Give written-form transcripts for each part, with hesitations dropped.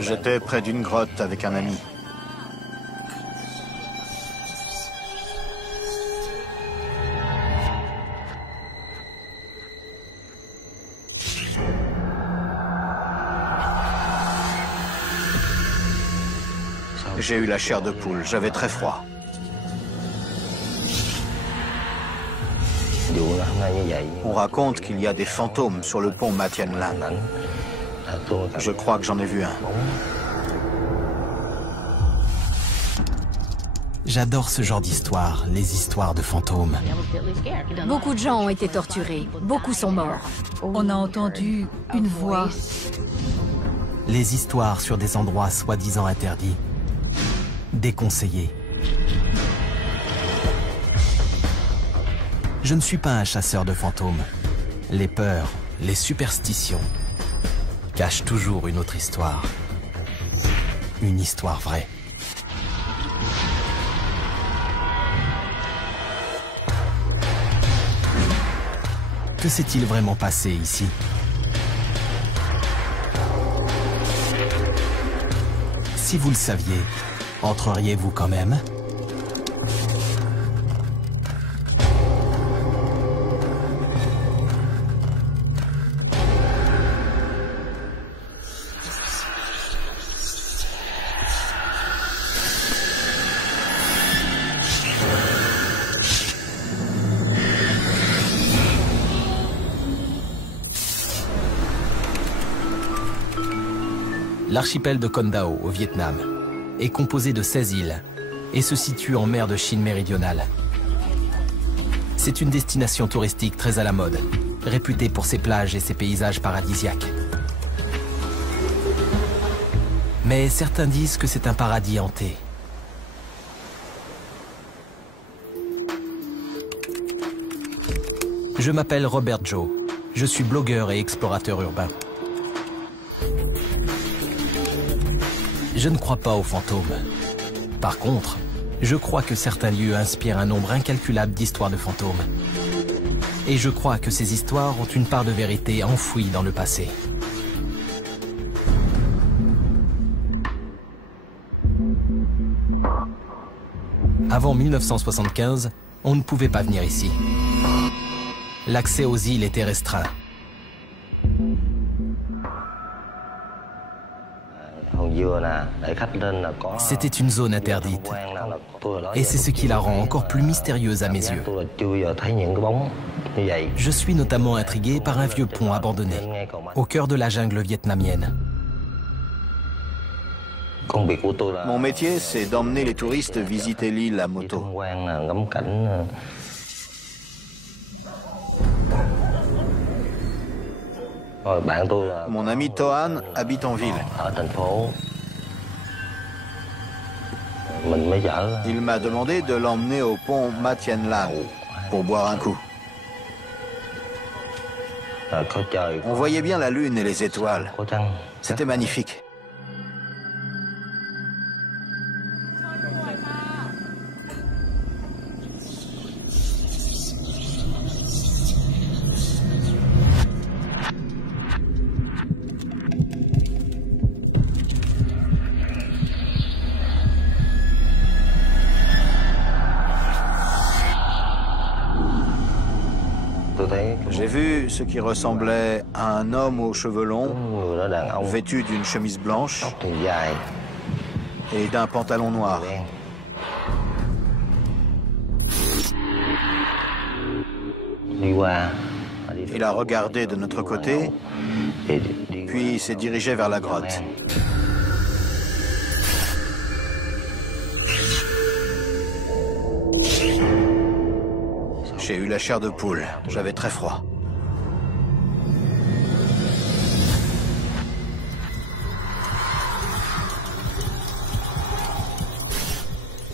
J'étais près d'une grotte avec un ami. J'ai eu la chair de poule, j'avais très froid. On raconte qu'il y a des fantômes sur le pont Matian Lan. Je crois que j'en ai vu un. J'adore ce genre d'histoire, les histoires de fantômes. Beaucoup de gens ont été torturés, beaucoup sont morts. On a entendu une voix. Les histoires sur des endroits soi-disant interdits, déconseillés. Je ne suis pas un chasseur de fantômes. Les peurs, les superstitions cachent toujours une autre histoire. Une histoire vraie. Que s'est-il vraiment passé ici? Si vous le saviez, entreriez-vous quand même? L'archipel de Con Dao, au Vietnam, est composé de 16 îles et se situe en mer de Chine méridionale. C'est une destination touristique très à la mode, réputée pour ses plages et ses paysages paradisiaques. Mais certains disent que c'est un paradis hanté. Je m'appelle Robert Joe. Je suis blogueur et explorateur urbain. Je ne crois pas aux fantômes. Par contre, je crois que certains lieux inspirent un nombre incalculable d'histoires de fantômes. Et je crois que ces histoires ont une part de vérité enfouie dans le passé. Avant 1975, on ne pouvait pas venir ici. L'accès aux îles était restreint. C'était une zone interdite. Et c'est ce qui la rend encore plus mystérieuse à mes yeux. Je suis notamment intrigué par un vieux pont abandonné, au cœur de la jungle vietnamienne. Mon métier, c'est d'emmener les touristes visiter l'île à moto. Mon ami Tohan habite en ville. Il m'a demandé de l'emmener au pont Matian Lan pour boire un coup. On voyait bien la lune et les étoiles. C'était magnifique. J'ai vu ce qui ressemblait à un homme aux cheveux longs, vêtu d'une chemise blanche et d'un pantalon noir. Il a regardé de notre côté, puis s'est dirigé vers la grotte. J'ai eu la chair de poule, j'avais très froid.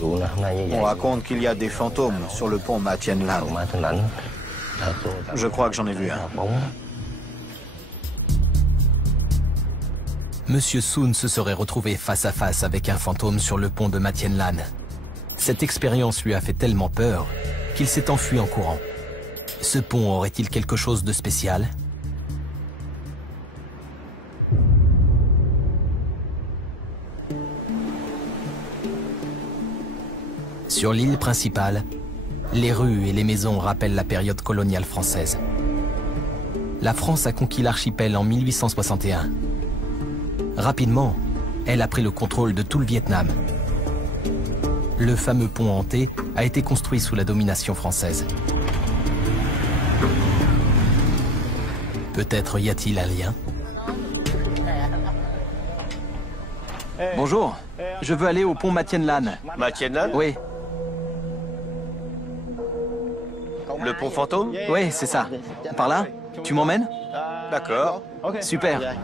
On raconte qu'il y a des fantômes sur le pont Matian Lan. Je crois que j'en ai vu un. Monsieur Sun se serait retrouvé face à face avec un fantôme sur le pont de Matian Lan. Cette expérience lui a fait tellement peur qu'il s'est enfui en courant. Ce pont aurait-il quelque chose de spécial? Sur l'île principale, les rues et les maisons rappellent la période coloniale française. La France a conquis l'archipel en 1861. Rapidement, elle a pris le contrôle de tout le Vietnam. Le fameux pont hanté a été construit sous la domination française. Peut-être y a-t-il un lien? Bonjour, je veux aller au pont Ma Thien Lan. Ma Thien Lan? Oui, Le pont fantôme? oui, c'est ça. Par là? Tu m'emmènes? D'accord. Super.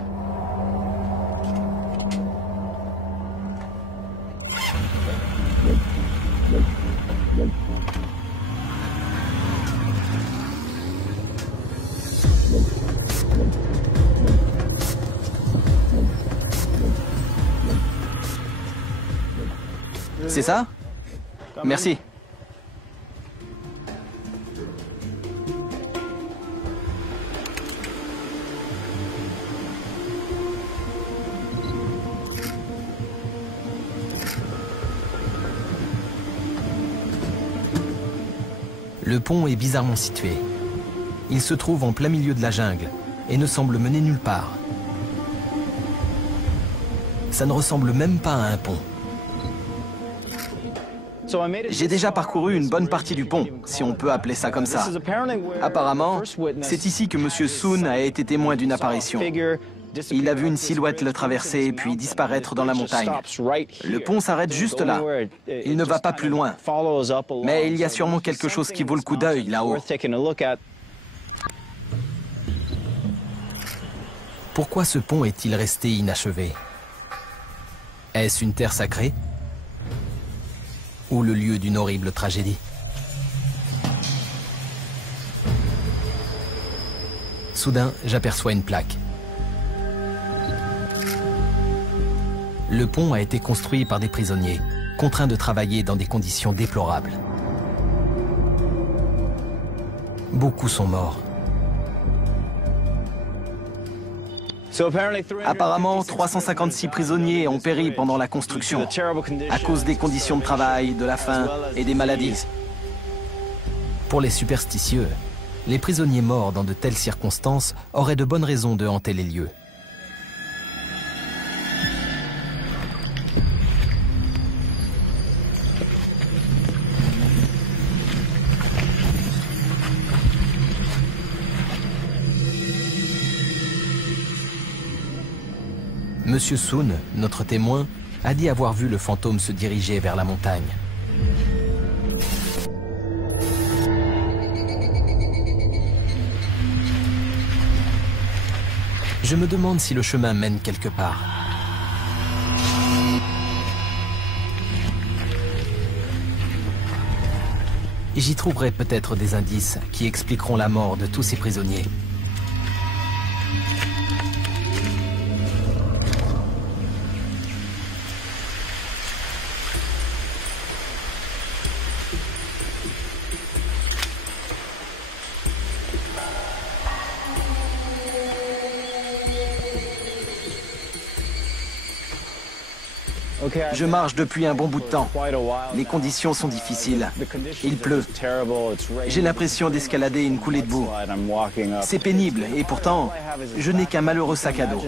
C'est ça? Merci. Le pont est bizarrement situé. Il se trouve en plein milieu de la jungle et ne semble mener nulle part. Ça ne ressemble même pas à un pont. J'ai déjà parcouru une bonne partie du pont, si on peut appeler ça comme ça. Apparemment, c'est ici que M. Soon a été témoin d'une apparition. Il a vu une silhouette le traverser puis disparaître dans la montagne. Le pont s'arrête juste là. Il ne va pas plus loin. Mais il y a sûrement quelque chose qui vaut le coup d'œil là-haut. Pourquoi ce pont est-il resté inachevé? Est-ce une terre sacrée? Ou le lieu d'une horrible tragédie? Soudain, j'aperçois une plaque. Le pont a été construit par des prisonniers, contraints de travailler dans des conditions déplorables. Beaucoup sont morts. Apparemment, 356 prisonniers ont péri pendant la construction, à cause des conditions de travail, de la faim et des maladies. Pour les superstitieux, les prisonniers morts dans de telles circonstances auraient de bonnes raisons de hanter les lieux. Monsieur Soon, notre témoin, a dit avoir vu le fantôme se diriger vers la montagne. Je me demande si le chemin mène quelque part. J'y trouverai peut-être des indices qui expliqueront la mort de tous ces prisonniers. Je marche depuis un bon bout de temps. Les conditions sont difficiles. Il pleut. J'ai l'impression d'escalader une coulée de boue. C'est pénible et pourtant, je n'ai qu'un malheureux sac à dos.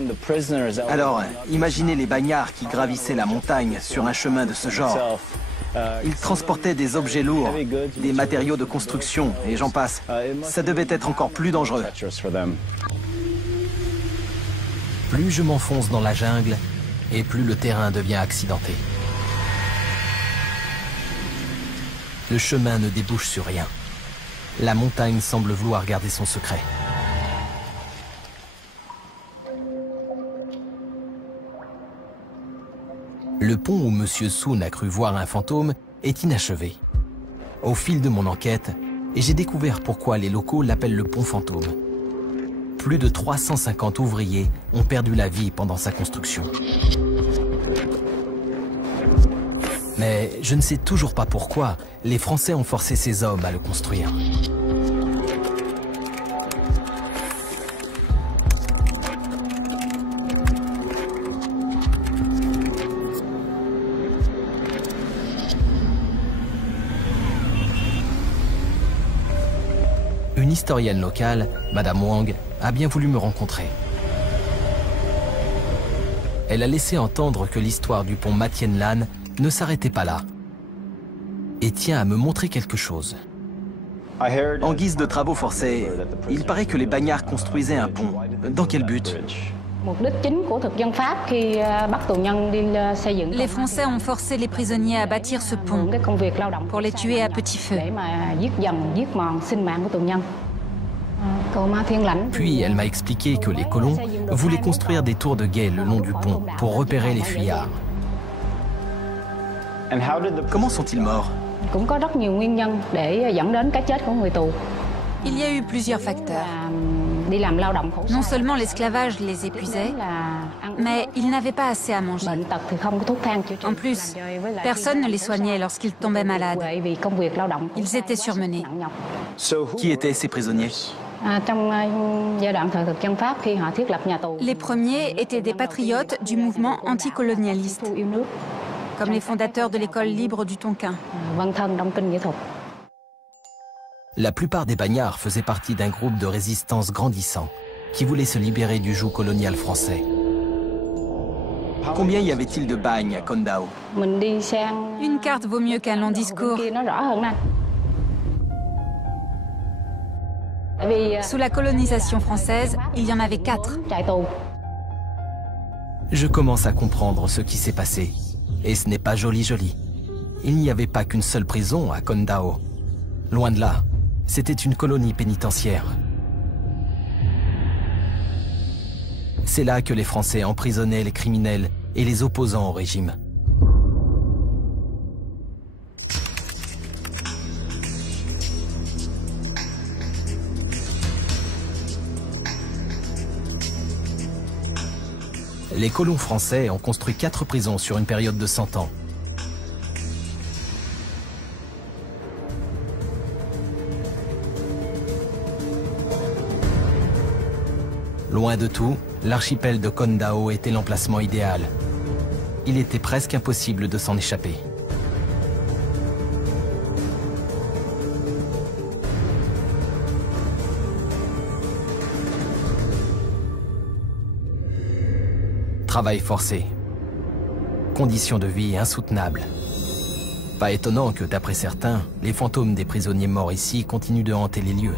Alors, imaginez les bagnards qui gravissaient la montagne sur un chemin de ce genre. Ils transportaient des objets lourds, des matériaux de construction et j'en passe. Ça devait être encore plus dangereux. Plus je m'enfonce dans la jungle, et plus le terrain devient accidenté. Le chemin ne débouche sur rien. La montagne semble vouloir garder son secret. Le pont où M. Soon a cru voir un fantôme est inachevé. Au fil de mon enquête, j'ai découvert pourquoi les locaux l'appellent le pont fantôme. Plus de 350 ouvriers ont perdu la vie pendant sa construction. Mais je ne sais toujours pas pourquoi les Français ont forcé ces hommes à le construire. historienne locale, Madame Wang, a bien voulu me rencontrer. Elle a laissé entendre que l'histoire du pont Matien Lan ne s'arrêtait pas là et tient à me montrer quelque chose. En guise de travaux forcés, il paraît que les bagnards construisaient un pont. Dans quel but? Les Français ont forcé les prisonniers à bâtir ce pont pour les tuer à petit feu. Puis elle m'a expliqué que les colons voulaient construire des tours de guet le long du pont pour repérer les fuyards. Comment sont-ils morts? Il y a eu plusieurs facteurs. Non seulement l'esclavage les épuisait, mais ils n'avaient pas assez à manger. En plus, personne ne les soignait lorsqu'ils tombaient malades. Ils étaient surmenés. Qui étaient ces prisonniers? Les premiers étaient des patriotes du mouvement anticolonialiste, comme les fondateurs de l'école libre du Tonkin. La plupart des bagnards faisaient partie d'un groupe de résistance grandissant qui voulait se libérer du joug colonial français. Combien y avait-il de bagnes à Con Dao? Une carte vaut mieux qu'un long discours. Sous la colonisation française, il y en avait 4. Je commence à comprendre ce qui s'est passé. Et ce n'est pas joli. Il n'y avait pas qu'une seule prison à Con Dao. Loin de là, c'était une colonie pénitentiaire. C'est là que les Français emprisonnaient les criminels et les opposants au régime. Les colons français ont construit 4 prisons sur une période de 100 ans. Loin de tout, l'archipel de Con Dao était l'emplacement idéal. Il était presque impossible de s'en échapper. Travail forcé. Conditions de vie insoutenables. Pas étonnant que, d'après certains, les fantômes des prisonniers morts ici continuent de hanter les lieux.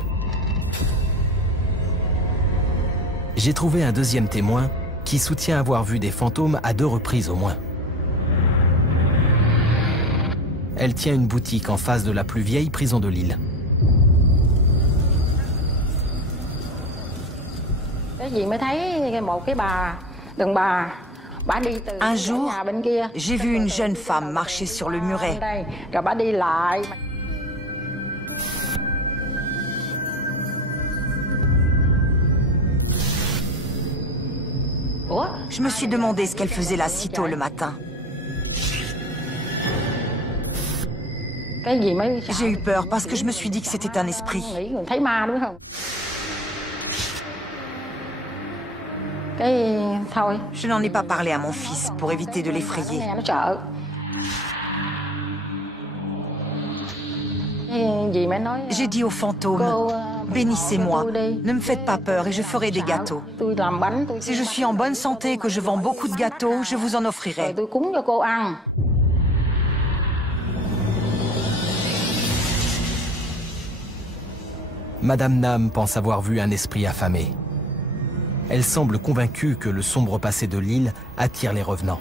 J'ai trouvé un deuxième témoin qui soutient avoir vu des fantômes à 2 reprises au moins. Elle tient une boutique en face de la plus vieille prison de l'île. Un jour, j'ai vu une jeune femme marcher sur le muret. Je me suis demandé ce qu'elle faisait là si tôt le matin. J'ai eu peur parce que je me suis dit que c'était un esprit. Je n'en ai pas parlé à mon fils pour éviter de l'effrayer. J'ai dit aux fantômes, bénissez-moi, ne me faites pas peur et je ferai des gâteaux. Si je suis en bonne santé et que je vends beaucoup de gâteaux, je vous en offrirai. Madame Nam pense avoir vu un esprit affamé. Elle semble convaincue que le sombre passé de l'île attire les revenants.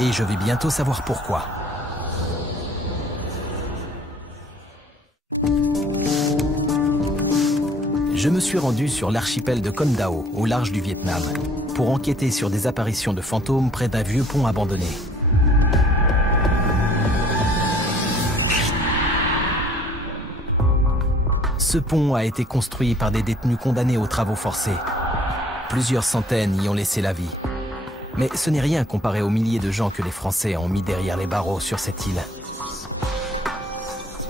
Et je vais bientôt savoir pourquoi. Je me suis rendu sur l'archipel de Con Dao, au large du Vietnam, pour enquêter sur des apparitions de fantômes près d'un vieux pont abandonné. Ce pont a été construit par des détenus condamnés aux travaux forcés. Plusieurs centaines y ont laissé la vie. Mais ce n'est rien comparé aux milliers de gens que les Français ont mis derrière les barreaux sur cette île.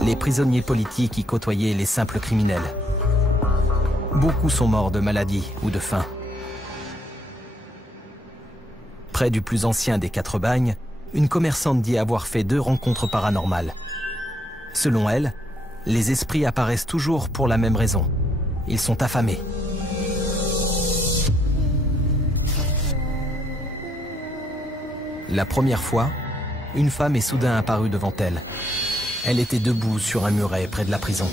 Les prisonniers politiques y côtoyaient les simples criminels. Beaucoup sont morts de maladie ou de faim. Près du plus ancien des 4 bagnes, une commerçante dit avoir fait 2 rencontres paranormales. Selon elle, Les esprits apparaissent toujours pour la même raison. Ils sont affamés. La première fois, une femme est soudain apparue devant elle. Elle était debout sur un muret près de la prison.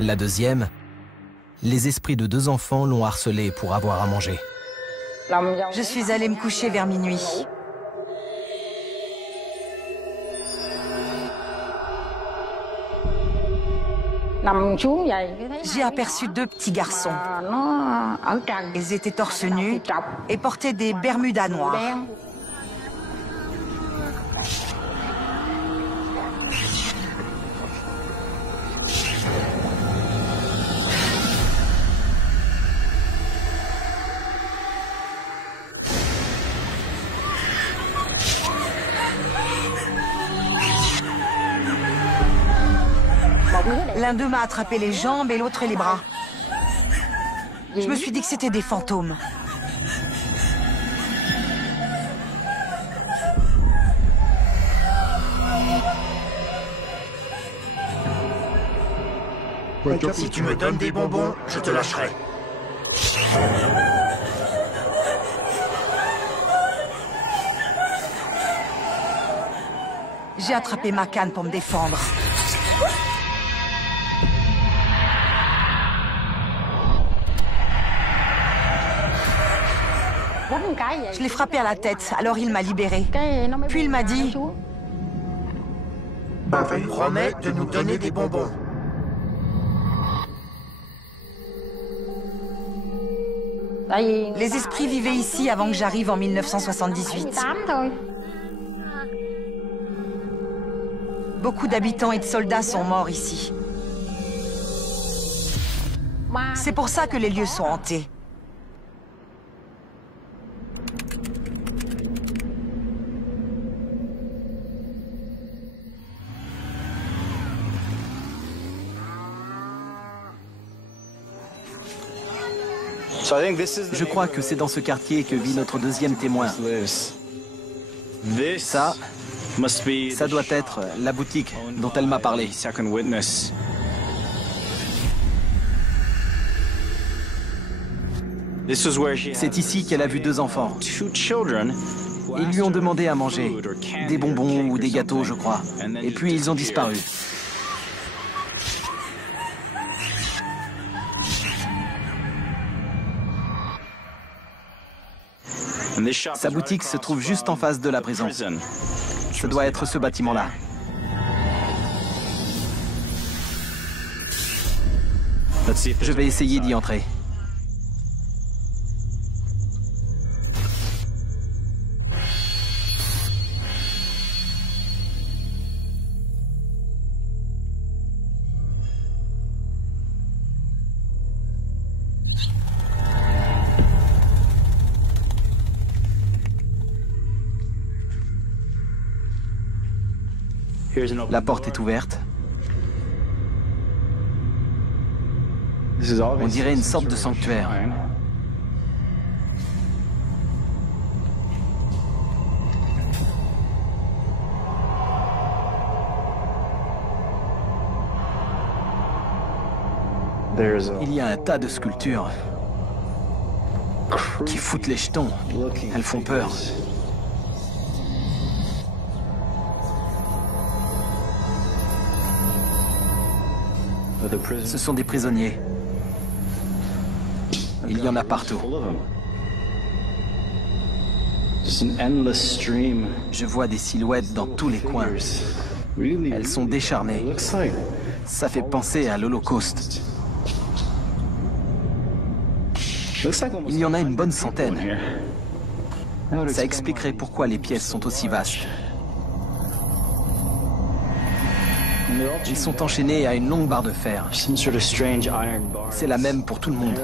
La deuxième, les esprits de 2 enfants l'ont harcelée pour avoir à manger. Je suis allée me coucher vers minuit. J'ai aperçu 2 petits garçons. Ils étaient torse nus et portaient des bermudas noirs. L'un d'eux m'a attrapé les jambes et l'autre les bras. Je me suis dit que c'était des fantômes. Si tu me donnes des bonbons, je te lâcherai. J'ai attrapé ma canne pour me défendre. Je l'ai frappé à la tête, alors il m'a libéré. Puis il m'a dit... Promets de nous donner des bonbons. Les esprits vivaient ici avant que j'arrive en 1978. Beaucoup d'habitants et de soldats sont morts ici. C'est pour ça que les lieux sont hantés. Je crois que c'est dans ce quartier que vit notre deuxième témoin. Ça doit être la boutique dont elle m'a parlé. C'est ici qu'elle a vu 2 enfants. Ils lui ont demandé à manger, des bonbons ou des gâteaux, je crois. Et puis ils ont disparu. Sa boutique se trouve juste en face de la prison. Ça doit être ce bâtiment-là. Je vais essayer d'y entrer. La porte est ouverte. On dirait une sorte de sanctuaire. Il y a un tas de sculptures qui foutent les jetons. Elles font peur. Ce sont des prisonniers. Il y en a partout. Je vois des silhouettes dans tous les coins. Elles sont décharnées. Ça fait penser à l'Holocauste. Il y en a une bonne centaine. Ça expliquerait pourquoi les pièces sont aussi vastes. Ils sont enchaînés à une longue barre de fer. C'est la même pour tout le monde.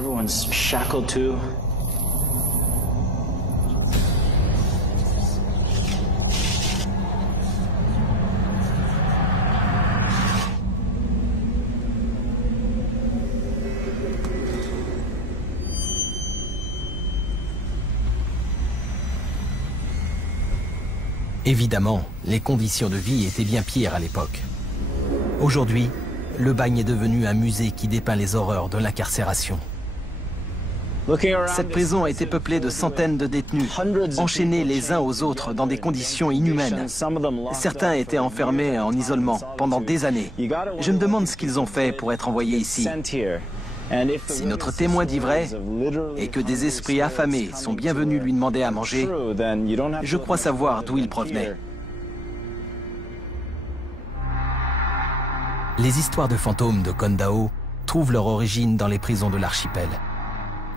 Évidemment, les conditions de vie étaient bien pires à l'époque. Aujourd'hui, le bagne est devenu un musée qui dépeint les horreurs de l'incarcération. Cette prison a été peuplée de centaines de détenus, enchaînés les uns aux autres dans des conditions inhumaines. Certains étaient enfermés en isolement pendant des années. Je me demande ce qu'ils ont fait pour être envoyés ici. Si notre témoin dit vrai, et que des esprits affamés sont bien venus lui demander à manger, je crois savoir d'où ils provenaient. Les histoires de fantômes de Kondao trouvent leur origine dans les prisons de l'archipel.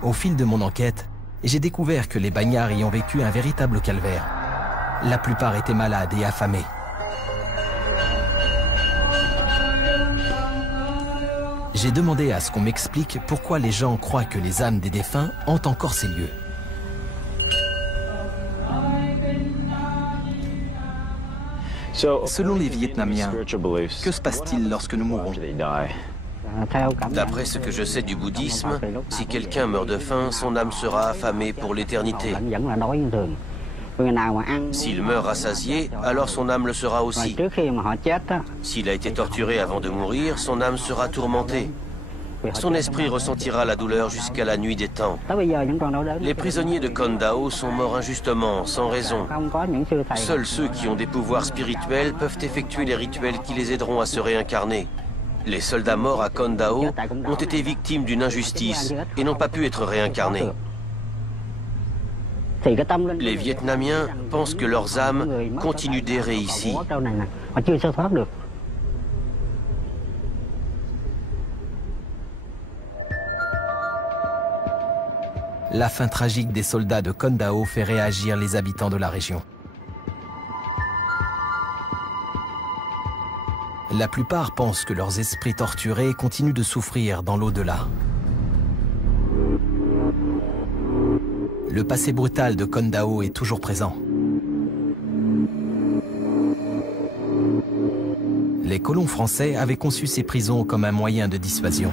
Au fil de mon enquête, j'ai découvert que les bagnards y ont vécu un véritable calvaire. La plupart étaient malades et affamés. J'ai demandé à ce qu'on m'explique pourquoi les gens croient que les âmes des défunts hantent encore ces lieux. Selon les Vietnamiens, que se passe-t-il lorsque nous mourons? D'après ce que je sais du bouddhisme, si quelqu'un meurt de faim, son âme sera affamée pour l'éternité. S'il meurt rassasié, alors son âme le sera aussi. S'il a été torturé avant de mourir, son âme sera tourmentée. Son esprit ressentira la douleur jusqu'à la nuit des temps. Les prisonniers de Kondao sont morts injustement, sans raison. Seuls ceux qui ont des pouvoirs spirituels peuvent effectuer les rituels qui les aideront à se réincarner. Les soldats morts à Kondao ont été victimes d'une injustice et n'ont pas pu être réincarnés. Les Vietnamiens pensent que leurs âmes continuent d'errer ici. La fin tragique des soldats de Kondao fait réagir les habitants de la région. La plupart pensent que leurs esprits torturés continuent de souffrir dans l'au-delà. Le passé brutal de Kondao est toujours présent. Les colons français avaient conçu ces prisons comme un moyen de dissuasion.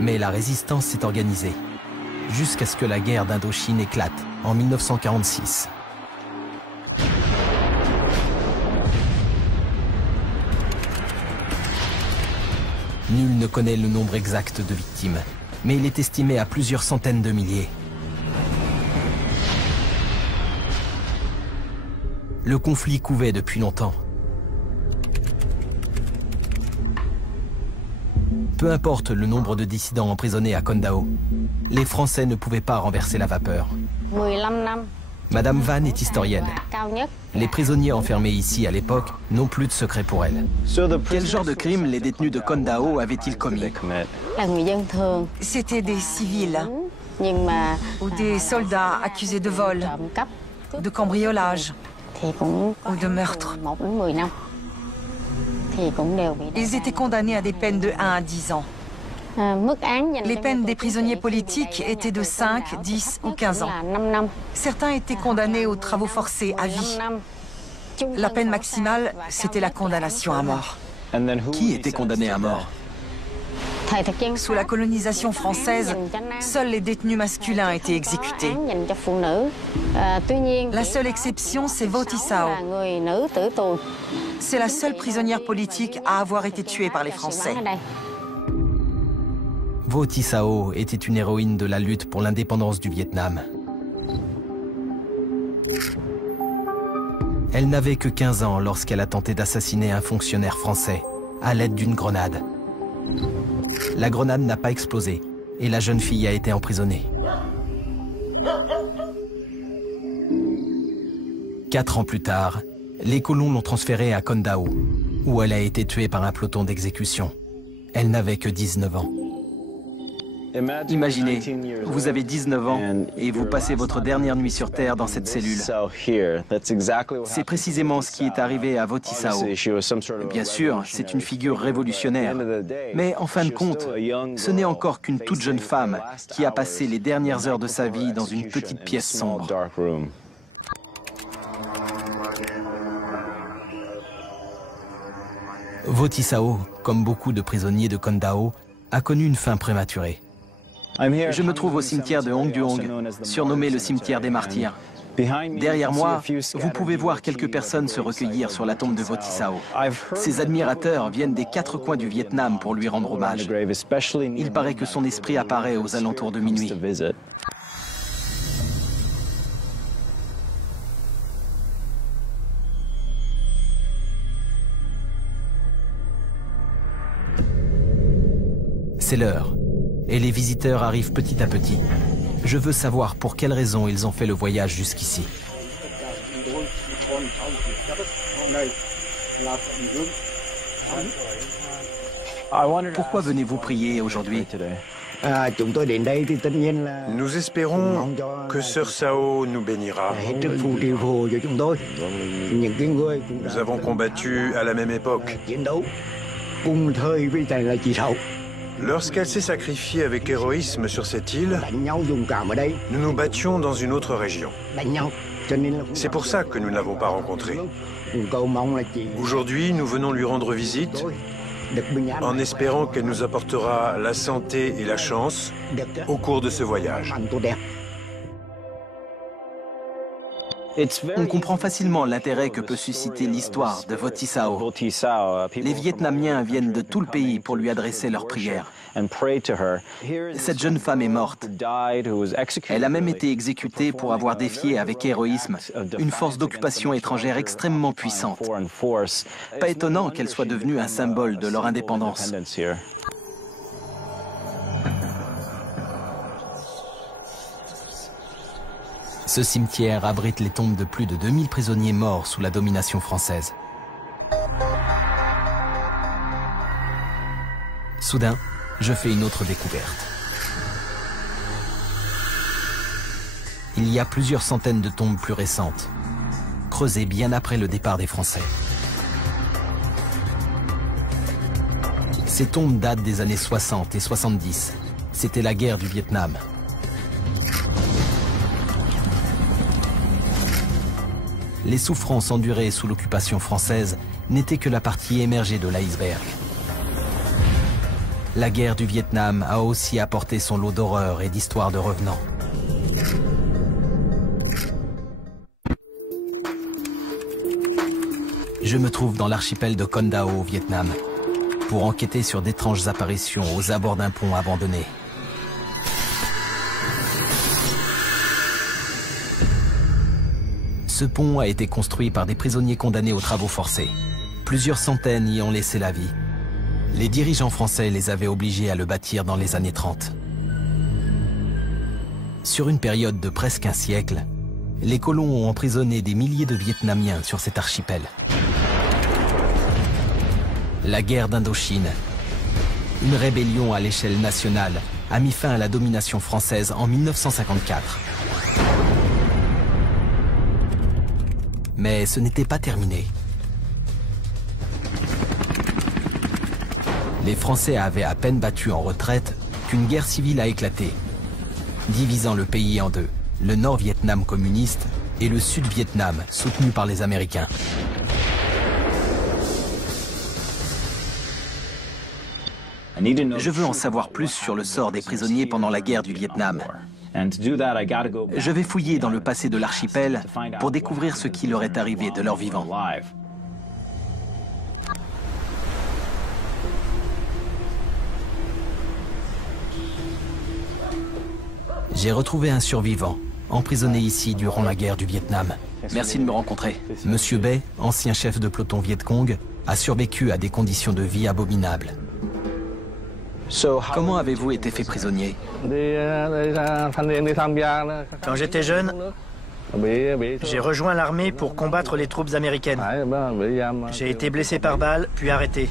Mais la résistance s'est organisée, jusqu'à ce que la guerre d'Indochine éclate en 1946. Nul ne connaît le nombre exact de victimes, mais il est estimé à plusieurs centaines de milliers. Le conflit couvait depuis longtemps. Peu importe le nombre de dissidents emprisonnés à Kondao, les Français ne pouvaient pas renverser la vapeur. Madame Van est historienne. Les prisonniers enfermés ici à l'époque n'ont plus de secret pour elle. Quel genre de crime les détenus de Kondao avaient-ils commis? C'était des civils ou des soldats accusés de vol, de cambriolage ou de meurtre. Ils étaient condamnés à des peines de 1 à 10 ans. Les peines des prisonniers politiques étaient de 5, 10 ou 15 ans. Certains étaient condamnés aux travaux forcés à vie. La peine maximale, c'était la condamnation à mort. Qui était condamné à mort? Sous la colonisation française, seuls les détenus masculins étaient exécutés. La seule exception, c'est Vo Thi Sao. C'est la seule prisonnière politique à avoir été tuée par les Français. Vo Thi Sao était une héroïne de la lutte pour l'indépendance du Vietnam. Elle n'avait que 15 ans lorsqu'elle a tenté d'assassiner un fonctionnaire français à l'aide d'une grenade. La grenade n'a pas explosé et la jeune fille a été emprisonnée. 4 ans plus tard, les colons l'ont transférée à Kondao, où elle a été tuée par un peloton d'exécution. Elle n'avait que 19 ans. Imaginez, vous avez 19 ans et vous passez votre dernière nuit sur Terre dans cette cellule. C'est précisément ce qui est arrivé à Vo Thi Sao. Bien sûr, c'est une figure révolutionnaire. Mais en fin de compte, ce n'est encore qu'une toute jeune femme qui a passé les dernières heures de sa vie dans une petite pièce sombre. Vo Thi Sao, comme beaucoup de prisonniers de Kondao, a connu une fin prématurée. Je me trouve au cimetière de Hong Duong, surnommé le cimetière des martyrs. Derrière moi, vous pouvez voir quelques personnes se recueillir sur la tombe de Vo Tissao. Ses admirateurs viennent des 4 coins du Vietnam pour lui rendre hommage. Il paraît que son esprit apparaît aux alentours de minuit. C'est l'heure, et les visiteurs arrivent petit à petit. Je veux savoir pour quelles raisons ils ont fait le voyage jusqu'ici. Pourquoi venez-vous prier aujourd'hui? Nous espérons que Sœur Sao nous bénira. Nous avons combattu à la même époque. Lorsqu'elle s'est sacrifiée avec héroïsme sur cette île, nous nous battions dans une autre région. C'est pour ça que nous ne l'avons pas rencontrée. Aujourd'hui, nous venons lui rendre visite en espérant qu'elle nous apportera la santé et la chance au cours de ce voyage. On comprend facilement l'intérêt que peut susciter l'histoire de Vo Tissao. Les Vietnamiens viennent de tout le pays pour lui adresser leurs prières. Cette jeune femme est morte. Elle a même été exécutée pour avoir défié avec héroïsme une force d'occupation étrangère extrêmement puissante. Pas étonnant qu'elle soit devenue un symbole de leur indépendance. Ce cimetière abrite les tombes de plus de 2000 prisonniers morts sous la domination française. Soudain, je fais une autre découverte. Il y a plusieurs centaines de tombes plus récentes, creusées bien après le départ des Français. Ces tombes datent des années 60 et 70. C'était la guerre du Vietnam. Les souffrances endurées sous l'occupation française n'étaient que la partie émergée de l'iceberg. La guerre du Vietnam a aussi apporté son lot d'horreurs et d'histoires de revenants. Je me trouve dans l'archipel de Con Dao au Vietnam pour enquêter sur d'étranges apparitions aux abords d'un pont abandonné. Ce pont a été construit par des prisonniers condamnés aux travaux forcés. Plusieurs centaines y ont laissé la vie. Les dirigeants français les avaient obligés à le bâtir dans les années 30. Sur une période de presque un siècle, les colons ont emprisonné des milliers de Vietnamiens sur cet archipel. La guerre d'Indochine, une rébellion à l'échelle nationale, a mis fin à la domination française en 1954. Mais ce n'était pas terminé. Les Français avaient à peine battu en retraite qu'une guerre civile a éclaté, divisant le pays en deux, le Nord-Vietnam communiste et le Sud-Vietnam soutenu par les Américains. Je veux en savoir plus sur le sort des prisonniers pendant la guerre du Vietnam. Je vais fouiller dans le passé de l'archipel pour découvrir ce qui leur est arrivé de leur vivant. J'ai retrouvé un survivant, emprisonné ici durant la guerre du Vietnam. Merci de me rencontrer. Monsieur Bay, ancien chef de peloton Viet Cong, a survécu à des conditions de vie abominables. Comment avez-vous été fait prisonnier? Quand j'étais jeune, j'ai rejoint l'armée pour combattre les troupes américaines. J'ai été blessé par balle, puis arrêté.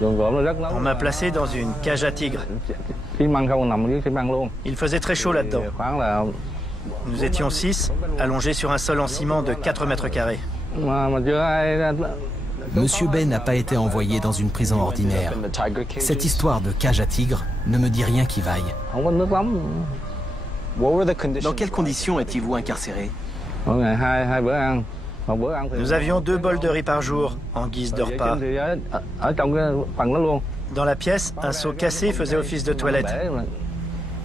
On m'a placé dans une cage à tigres. Il faisait très chaud là-dedans. Nous étions 6, allongés sur un sol en ciment de 4 mètres carrés. Monsieur Bay n'a pas été envoyé dans une prison ordinaire. Cette histoire de cage à tigres ne me dit rien qui vaille. Dans quelles conditions étiez-vous incarcéré? Nous avions 2 bols de riz par jour, en guise de repas. Dans la pièce, un seau cassé faisait office de toilette.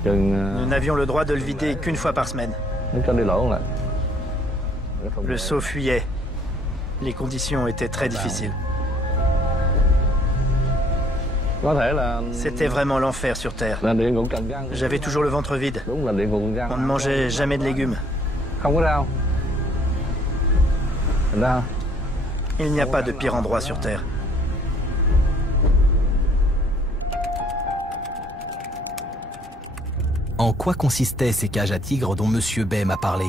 Nous n'avions le droit de le vider qu'une fois par semaine. Le seau fuyait. Les conditions étaient très difficiles. C'était vraiment l'enfer sur Terre. J'avais toujours le ventre vide. On ne mangeait jamais de légumes. Il n'y a pas de pire endroit sur Terre. En quoi consistaient ces cages à tigres dont M. Bay m'a parlé?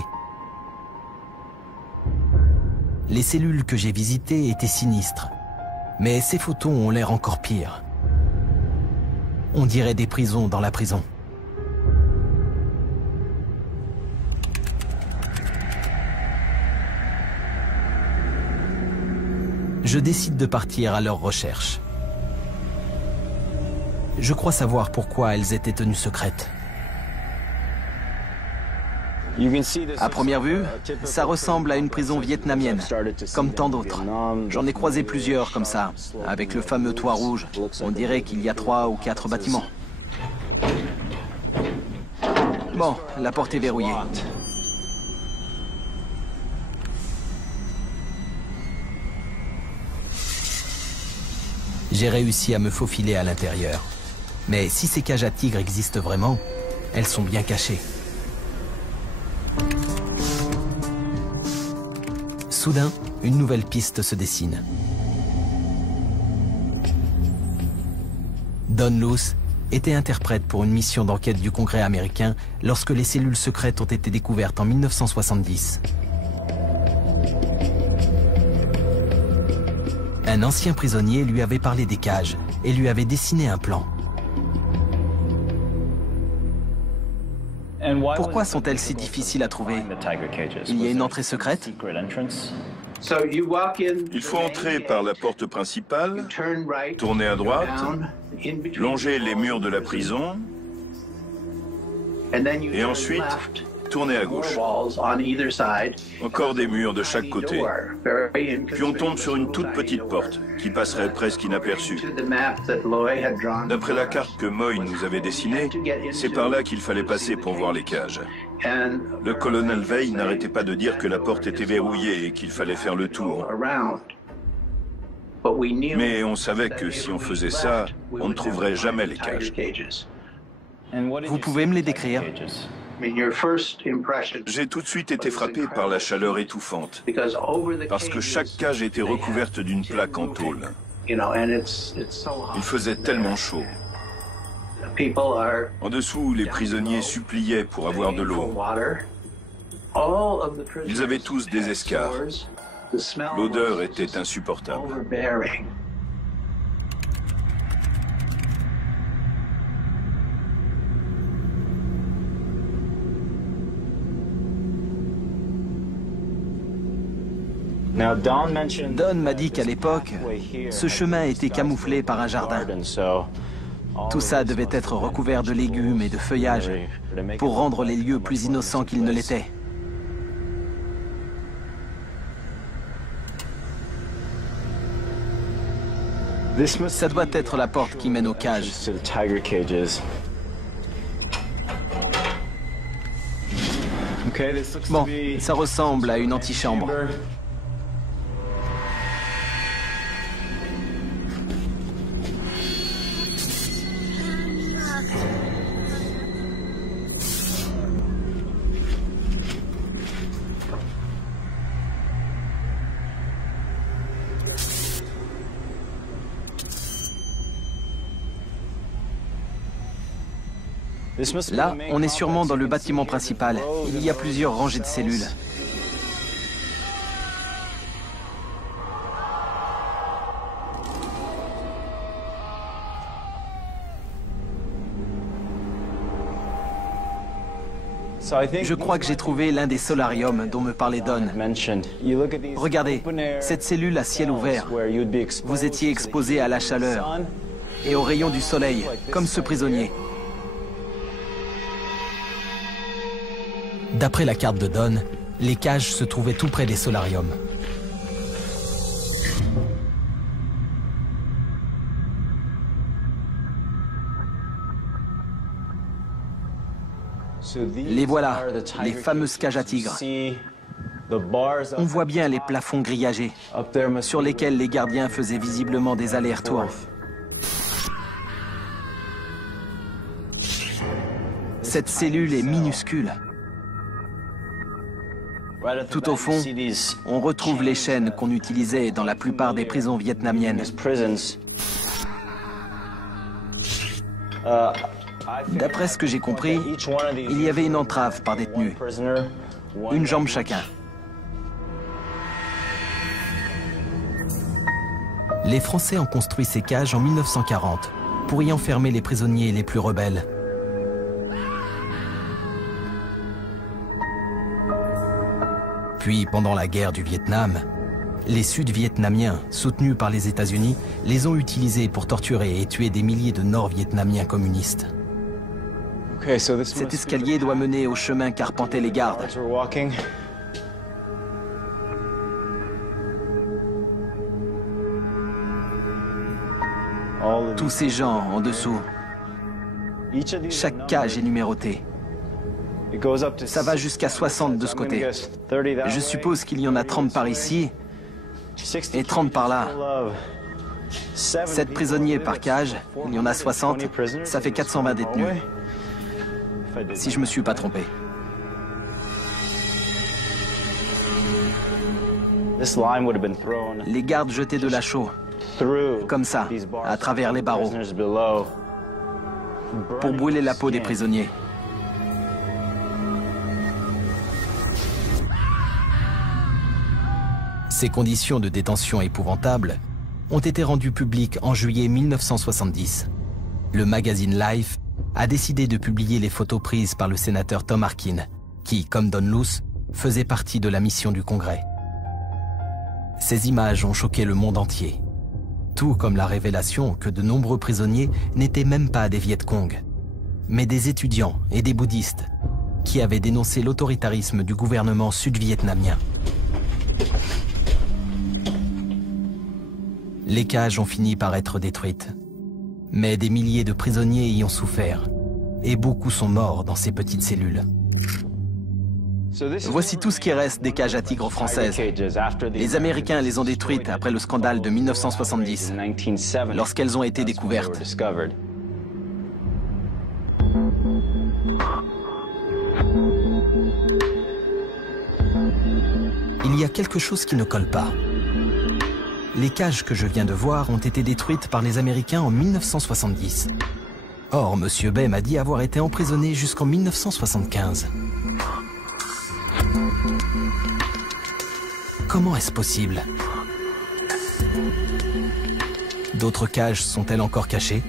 Les cellules que j'ai visitées étaient sinistres, mais ces photos ont l'air encore pires. On dirait des prisons dans la prison. Je décide de partir à leur recherche. Je crois savoir pourquoi elles étaient tenues secrètes. À première vue, ça ressemble à une prison vietnamienne, comme tant d'autres. J'en ai croisé plusieurs comme ça, avec le fameux toit rouge. On dirait qu'il y a 3 ou 4 bâtiments. Bon, la porte est verrouillée. J'ai réussi à me faufiler à l'intérieur. Mais si ces cages à tigres existent vraiment, elles sont bien cachées. Soudain, une nouvelle piste se dessine. Don Luce était interprète pour une mission d'enquête du Congrès américain lorsque les cellules secrètes ont été découvertes en 1970. Un ancien prisonnier lui avait parlé des cages et lui avait dessiné un plan. Pourquoi sont-elles si difficiles à trouver? Il y a une entrée secrète? Il faut entrer par la porte principale, tourner à droite, longer les murs de la prison, et ensuite tourner à gauche. Encore des murs de chaque côté. Puis on tombe sur une toute petite porte, qui passerait presque inaperçue. D'après la carte que Moy nous avait dessinée, c'est par là qu'il fallait passer pour voir les cages. Le colonel Veil n'arrêtait pas de dire que la porte était verrouillée et qu'il fallait faire le tour. Mais on savait que si on faisait ça, on ne trouverait jamais les cages. Vous pouvez me les décrire? J'ai tout de suite été frappé par la chaleur étouffante, parce que chaque cage était recouverte d'une plaque en tôle. Il faisait tellement chaud. En dessous, les prisonniers suppliaient pour avoir de l'eau. Ils avaient tous des escarres. L'odeur était insupportable. Don m'a dit qu'à l'époque, ce chemin était camouflé par un jardin. Tout ça devait être recouvert de légumes et de feuillages pour rendre les lieux plus innocents qu'ils ne l'étaient. Ça doit être la porte qui mène aux cages. Bon, ça ressemble à une antichambre. Là, on est sûrement dans le bâtiment principal. Il y a plusieurs rangées de cellules. Je crois que j'ai trouvé l'un des solariums dont me parlait Don. Regardez, cette cellule à ciel ouvert. Vous étiez exposé à la chaleur et aux rayons du soleil, comme ce prisonnier. D'après la carte de Don, les cages se trouvaient tout près des solariums. Les voilà, les fameuses cages à tigres. On voit bien les plafonds grillagés, sur lesquels les gardiens faisaient visiblement des allers-retours. Cette cellule est minuscule. Tout au fond, on retrouve les chaînes qu'on utilisait dans la plupart des prisons vietnamiennes. D'après ce que j'ai compris, il y avait une entrave par détenu, une jambe chacun. Les Français ont construit ces cages en 1940 pour y enfermer les prisonniers les plus rebelles. Puis, pendant la guerre du Vietnam, les Sud-Vietnamiens, soutenus par les États-Unis, les ont utilisés pour torturer et tuer des milliers de Nord-Vietnamiens communistes. Cet escalier doit mener au chemin qu'arpentaient les gardes. Tous ces gens en dessous. Chaque cage est numérotée. Ça va jusqu'à 60 de ce côté. Je suppose qu'il y en a 30 par ici et 30 par là. 7 prisonniers par cage, il y en a 60, ça fait 420 détenus. Si je me suis pas trompé. Les gardes jetaient de la chaux, comme ça, à travers les barreaux, pour brûler la peau des prisonniers. Ces conditions de détention épouvantables ont été rendues publiques en juillet 1970. Le magazine Life a décidé de publier les photos prises par le sénateur Tom Harkin, qui, comme Don Luce, faisait partie de la mission du Congrès. Ces images ont choqué le monde entier, tout comme la révélation que de nombreux prisonniers n'étaient même pas des Viet Cong, mais des étudiants et des bouddhistes qui avaient dénoncé l'autoritarisme du gouvernement sud-vietnamien. Les cages ont fini par être détruites, mais des milliers de prisonniers y ont souffert, et beaucoup sont morts dans ces petites cellules. Voici tout ce qui reste des cages à tigres françaises. Les Américains les ont détruites après le scandale de 1970, lorsqu'elles ont été découvertes. Il y a quelque chose qui ne colle pas. Les cages que je viens de voir ont été détruites par les Américains en 1970. Or, M. Bay m'a dit avoir été emprisonné jusqu'en 1975. Comment est-ce possible? D'autres cages sont-elles encore cachées?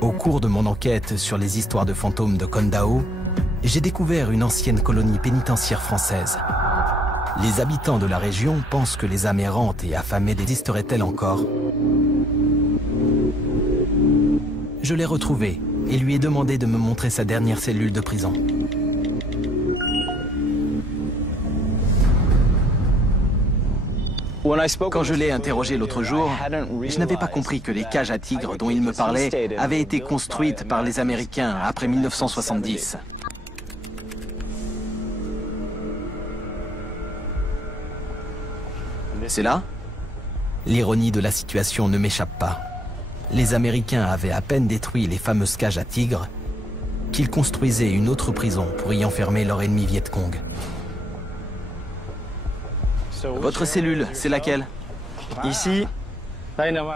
Au cours de mon enquête sur les histoires de fantômes de Con Dao, j'ai découvert une ancienne colonie pénitentiaire française. Les habitants de la région pensent que les âmes errantes et affamées existeraient-elles encore? Je l'ai retrouvé et lui ai demandé de me montrer sa dernière cellule de prison. Quand je l'ai interrogé l'autre jour, je n'avais pas compris que les cages à tigres dont il me parlait avaient été construites par les Américains après 1970. C'est là? L'ironie de la situation ne m'échappe pas. Les Américains avaient à peine détruit les fameuses cages à tigres qu'ils construisaient une autre prison pour y enfermer leur ennemi Viet Cong. Votre cellule, c'est laquelle? Ici,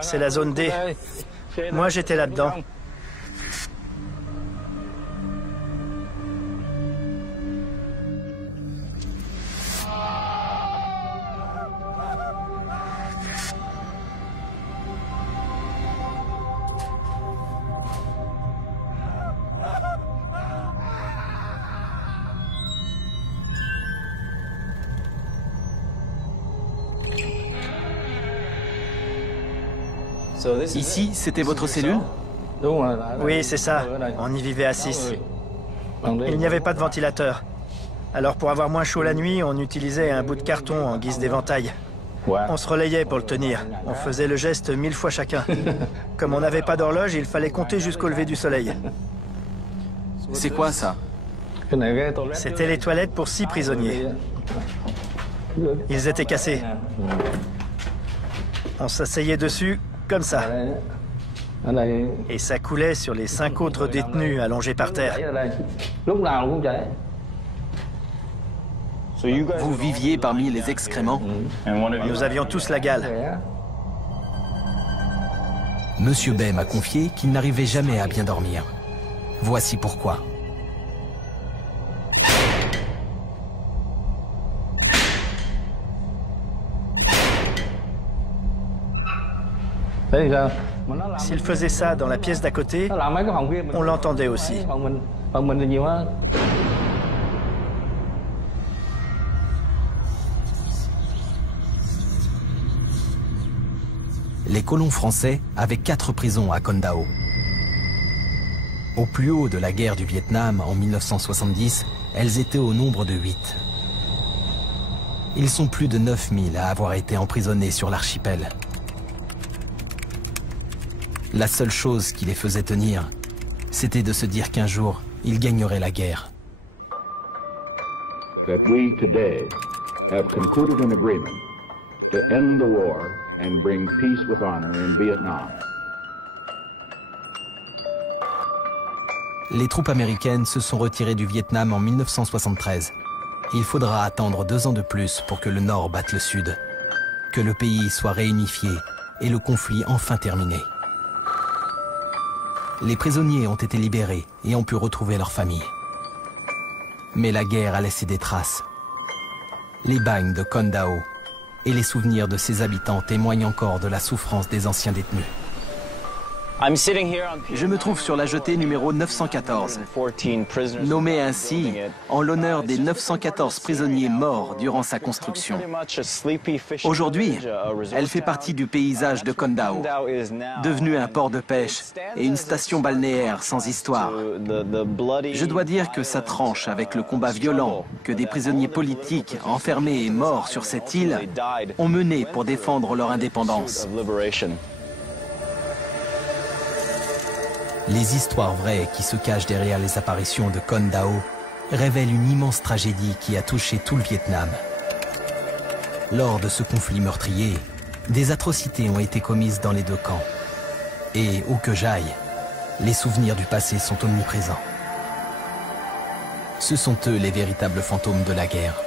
c'est la zone D. Moi, j'étais là-dedans. Ici, c'était votre cellule? Oui, c'est ça. On y vivait à 6. Il n'y avait pas de ventilateur. Alors pour avoir moins chaud la nuit, on utilisait un bout de carton en guise d'éventail. On se relayait pour le tenir. On faisait le geste 1000 fois chacun. Comme on n'avait pas d'horloge, il fallait compter jusqu'au lever du soleil. C'est quoi ça? C'était les toilettes pour 6 prisonniers. Ils étaient cassés. On s'asseyait dessus, comme ça. Et ça coulait sur les 5 autres détenus allongés par terre. Vous viviez parmi les excréments? Nous avions tous la gale. Monsieur Bay m'a confié qu'il n'arrivait jamais à bien dormir. Voici pourquoi. S'il faisait ça dans la pièce d'à côté, on l'entendait aussi. Les colons français avaient 4 prisons à Con Dao. Au plus haut de la guerre du Vietnam en 1970, elles étaient au nombre de 8. Ils sont plus de 9000 à avoir été emprisonnés sur l'archipel. La seule chose qui les faisait tenir, c'était de se dire qu'un jour, ils gagneraient la guerre. That we today have concluded an agreement to end the war and bring peace with honor in Vietnam. Les troupes américaines se sont retirées du Vietnam en 1973. Il faudra attendre 2 ans de plus pour que le Nord batte le Sud, que le pays soit réunifié et le conflit enfin terminé. Les prisonniers ont été libérés et ont pu retrouver leurs familles. Mais la guerre a laissé des traces. Les bagnes de Con Dao et les souvenirs de ses habitants témoignent encore de la souffrance des anciens détenus. Je me trouve sur la jetée numéro 914, nommée ainsi en l'honneur des 914 prisonniers morts durant sa construction. Aujourd'hui, elle fait partie du paysage de Con Dao, devenu un port de pêche et une station balnéaire sans histoire. Je dois dire que ça tranche avec le combat violent que des prisonniers politiques enfermés et morts sur cette île ont mené pour défendre leur indépendance. Les histoires vraies qui se cachent derrière les apparitions de Con Dao révèlent une immense tragédie qui a touché tout le Vietnam. Lors de ce conflit meurtrier, des atrocités ont été commises dans les 2 camps. Et où que j'aille, les souvenirs du passé sont omniprésents. Ce sont eux les véritables fantômes de la guerre.